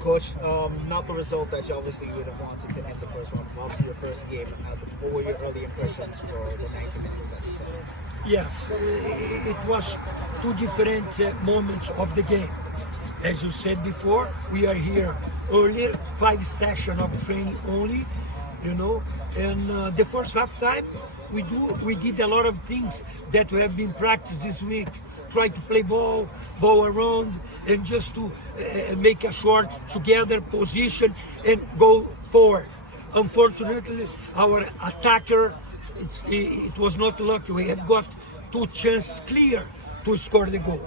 Coach, not the result that you obviously would have wanted to end the first round, obviously your first game. What were your early impressions for the 90 minutes that you saw? Yes, it was two different moments of the game. As you said before, we are here earlier, 5 sessions of training only, and the first half time we did a lot of things that we have been practiced this week. Try to play ball around, and just to make a short together position and go forward. Unfortunately, our attacker, it was not lucky. We have got 2 chances clear to score the goal.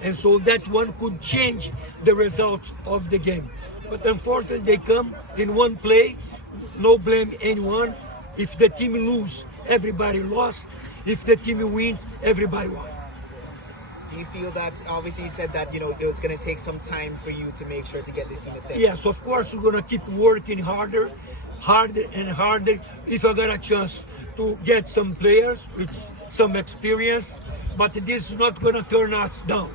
And so that one could change the result of the game. But unfortunately, they come in one play, no blame anyone. If the team lose, everybody lost. If the team wins, everybody won. Do you feel that, obviously you said that, it was going to take some time for you to make sure to get this team to set? Yes, of course, we're going to keep working harder and harder. If I got a chance to get some players with some experience, but this is not going to turn us down.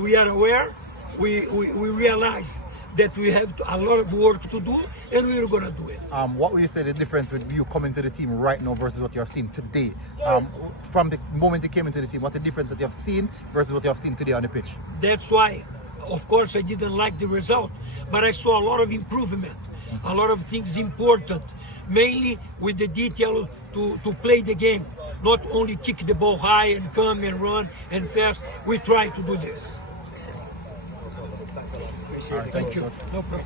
We are aware, we realize that we have a lot of work to do, and we're going to do it. What would you say the difference with you coming to the team right now versus what you have seen today? From the moment you came into the team, what's the difference that you have seen versus what you have seen today on the pitch? That's why, of course, I didn't like the result, but I saw a lot of improvement, a lot of things important, mainly with the detail to play the game, not only kick the ball high and come and run and fast. We try to do this. Thanks a lot. Appreciate it. Thank you. No problem.